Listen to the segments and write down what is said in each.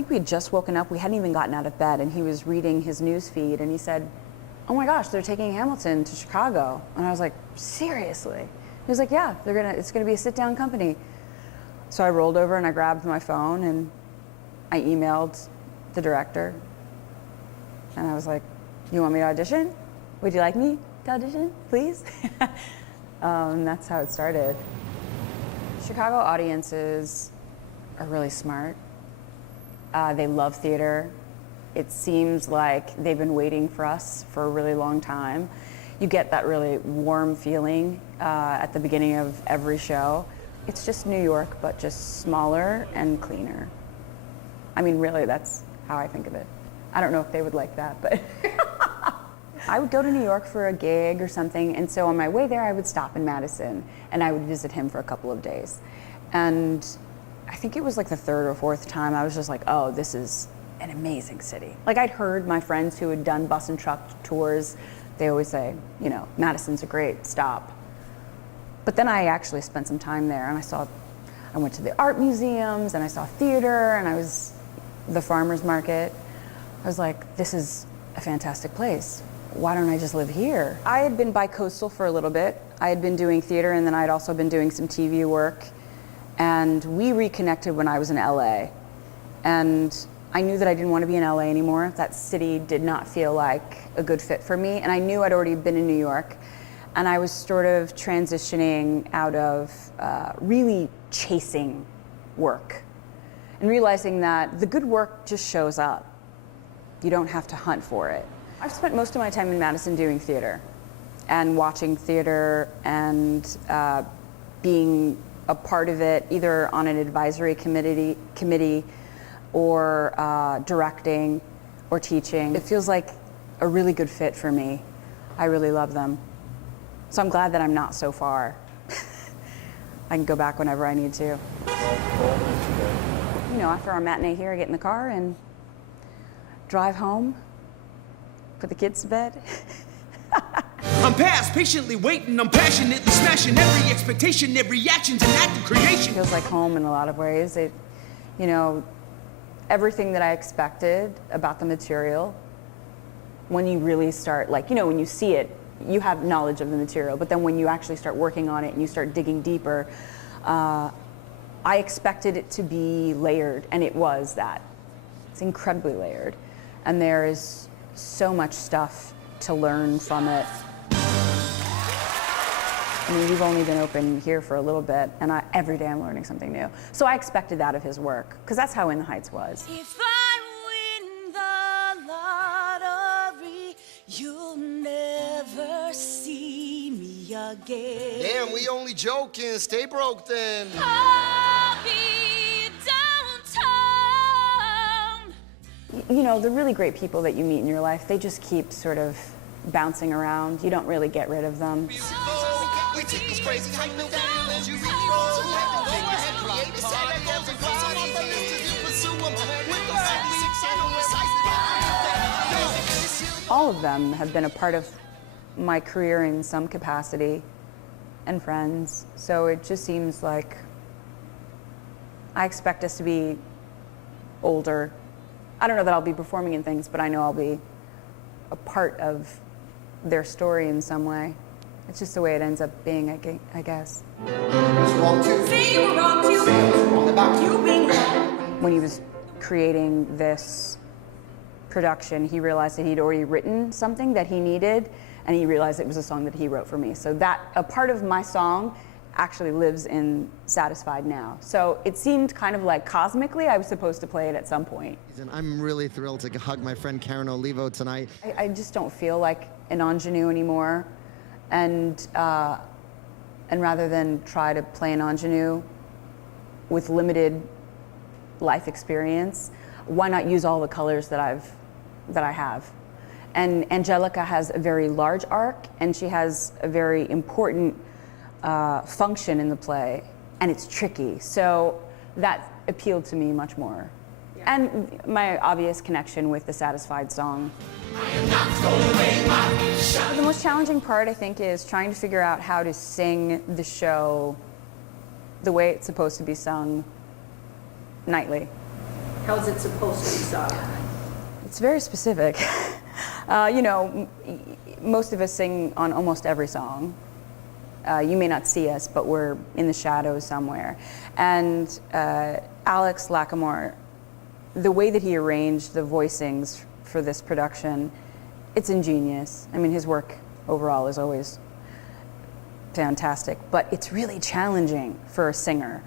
think we had just woken up. We hadn't even gotten out of bed, and he was reading his news feed, and he said, "Oh my gosh, they're taking Hamilton to Chicago." And I was like, "Seriously?" He was like, "Yeah, it's gonna be a sit-down company." So I rolled over and I grabbed my phone and I emailed the director, and I was like, "You want me to audition? Would you like me to audition, please?" And that's how it started. Chicago audiences are really smart. They love theater. It seems like they've been waiting for us for a really long time. You get that really warm feeling at the beginning of every show. It's just New York, but just smaller and cleaner. I mean, really, that's how I think of it. I don't know if they would like that, but I would go to New York for a gig or something, and so on my way there, I would stop in Madison, and I would visit him for a couple of days. And I think it was like the third or fourth time, I was just like, oh, this is an amazing city. Like, I'd heard my friends who had done bus and truck tours, they always say, you know, Madison's a great stop. But then I actually spent some time there, and I went to the art museums, and I saw theater, and the farmer's market. I was like, this is a fantastic place. Why don't I just live here? I had been bi-coastal for a little bit. I had been doing theater, and then I'd also been doing some TV work. And we reconnected when I was in LA. And I knew that I didn't want to be in LA anymore. That city did not feel like a good fit for me. And I knew I'd already been in New York. And I was sort of transitioning out of really chasing work and realizing that the good work just shows up. You don't have to hunt for it. I've spent most of my time in Madison doing theater and watching theater and being a part of it, either on an advisory committee or directing or teaching. It feels like a really good fit for me. I really love them. So I'm glad that I'm not so far. I can go back whenever I need to. You know, after our matinee here, I get in the car and drive home, put the kids to bed. I'm past patiently waiting, I'm passionately smashing every expectation, every action's an act of creation. It feels like home in a lot of ways. You know, everything that I expected about the material, when you really start, like, you know, when you see it, you have knowledge of the material, but then when you actually start working on it and you start digging deeper, I expected it to be layered, and it was that. It's incredibly layered. And there is so much stuff to learn from it. I mean, we've only been open here for a little bit, and every day I'm learning something new. So I expected that of his work, because that's how In the Heights was. If I win the lottery, you'll never see me again. Damn, we only joking. Stay broke then. I'll be downtown. You know, the really great people that you meet in your life, they just keep sort of bouncing around. You don't really get rid of them. We take this crazy hype and diamonds. You really roll so happy. Go ahead, create the set and everybody. Some of the list you pursue them. With the 76 All of them have been a part of my career in some capacity, and friends. So it just seems like I expect us to be older. I don't know that I'll be performing in things, but I know I'll be a part of their story in some way. It's just the way it ends up being, I guess. Wrong too. Say we're wrong too. On the back. You being wrong. When he was creating this production, he realized that he'd already written something that he needed, and he realized it was a song that he wrote for me. So that, a part of my song actually lives in Satisfied now. So it seemed kind of like cosmically I was supposed to play it at some point. I'm really thrilled to hug my friend Karen Olivo tonight. I just don't feel like an ingenue anymore. And rather than try to play an ingenue with limited life experience, why not use all the colors that I have? And Angelica has a very large arc, and she has a very important function in the play, and it's tricky. So that appealed to me much more. Yeah. And my obvious connection with the Satisfied song. The most challenging part, I think, is trying to figure out how to sing the show the way it's supposed to be sung nightly. How is it supposed to be sung? It's very specific. You know, most of us sing on almost every song. You may not see us, but we're in the shadows somewhere. And Alex Lacamoire, the way that he arranged the voicings for this production, it's ingenious. I mean, his work overall is always fantastic, but it's really challenging for a singer.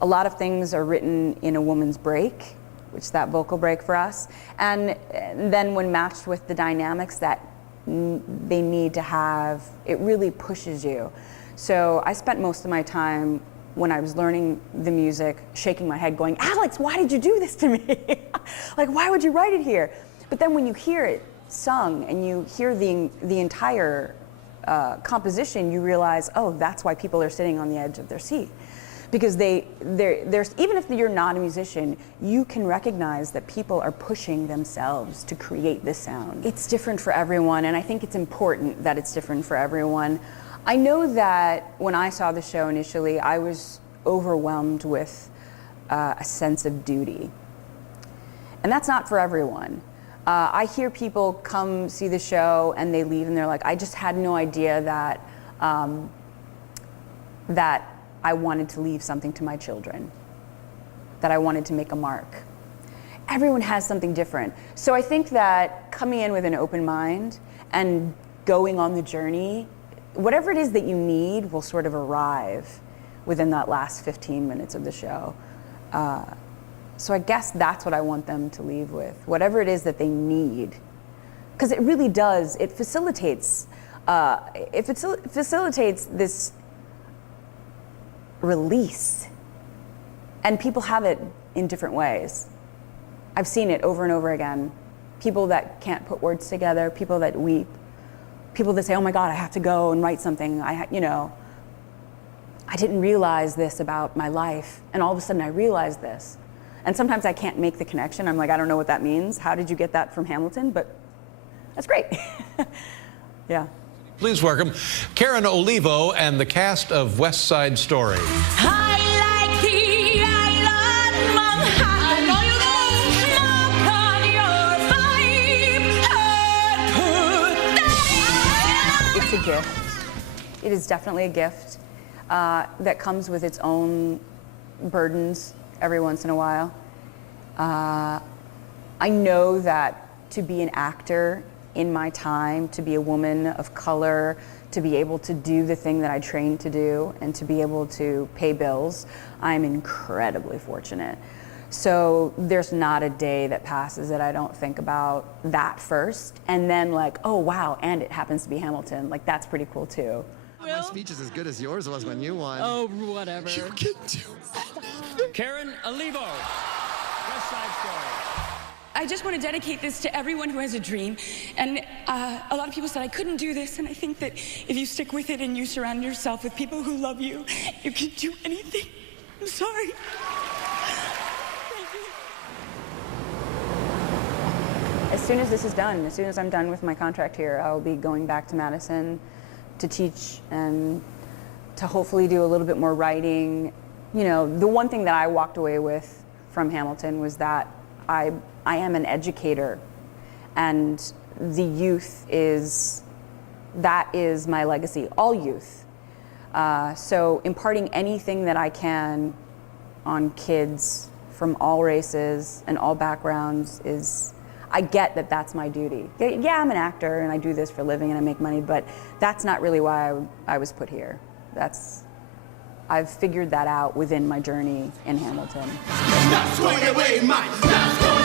A lot of things are written in a woman's break, which is that vocal break for us, and then when matched with the dynamics that they need to have, it really pushes you. So I spent most of my time when I was learning the music shaking my head going, Alex, why did you do this to me? Like, why would you write it here? But then when you hear it sung and you hear the entire composition, you realize, oh, that's why people are sitting on the edge of their seat. Because there's, even if you're not a musician, you can recognize that people are pushing themselves to create this sound. It's different for everyone, and I think it's important that it's different for everyone. I know that when I saw the show initially, I was overwhelmed with a sense of duty. And that's not for everyone. I hear people come see the show and they leave and they're like, I just had no idea that, that I wanted to leave something to my children, that I wanted to make a mark. Everyone has something different. So I think that coming in with an open mind and going on the journey, whatever it is that you need will sort of arrive within that last 15 minutes of the show. So I guess that's what I want them to leave with, whatever it is that they need. Because it really does, it facilitates this release. And people have it in different ways. I've seen it over and over again. People that can't put words together, people that weep, people that say, oh my God, I have to go and write something. You know, I didn't realize this about my life. And all of a sudden I realized this. And sometimes I can't make the connection. I'm like, I don't know what that means. How did you get that from Hamilton? But that's great. Yeah. Please welcome Karen Olivo and the cast of West Side Story. I like the island, Manhattan. I know you don't smoke on your vibe. It's a gift. It is definitely a gift that comes with its own burdens every once in a while. I know that to be an actor in my time, to be a woman of color, to be able to do the thing that I trained to do and to be able to pay bills, I'm incredibly fortunate. So there's not a day that passes that I don't think about that first, and then like, oh wow, and it happens to be Hamilton. Like, that's pretty cool too. My speech is as good as yours was when you won. Oh, whatever. You can do anything. Karen Olivo, West Side Story. I just want to dedicate this to everyone who has a dream. And a lot of people said I couldn't do this, and I think that if you stick with it and you surround yourself with people who love you, you can do anything. I'm sorry. Thank you. As soon as this is done, as soon as I'm done with my contract here, I'll be going back to Madison to teach and to hopefully do a little bit more writing. You know, the one thing that I walked away with from Hamilton was that I am an educator, and the youth that is my legacy, all youth. So imparting anything that I can on kids from all races and all backgrounds I get that that's my duty. Yeah, I'm an actor and I do this for a living and I make money, but that's not really why I was put here. I've figured that out within my journey in Hamilton. Not throwing away my, not throwing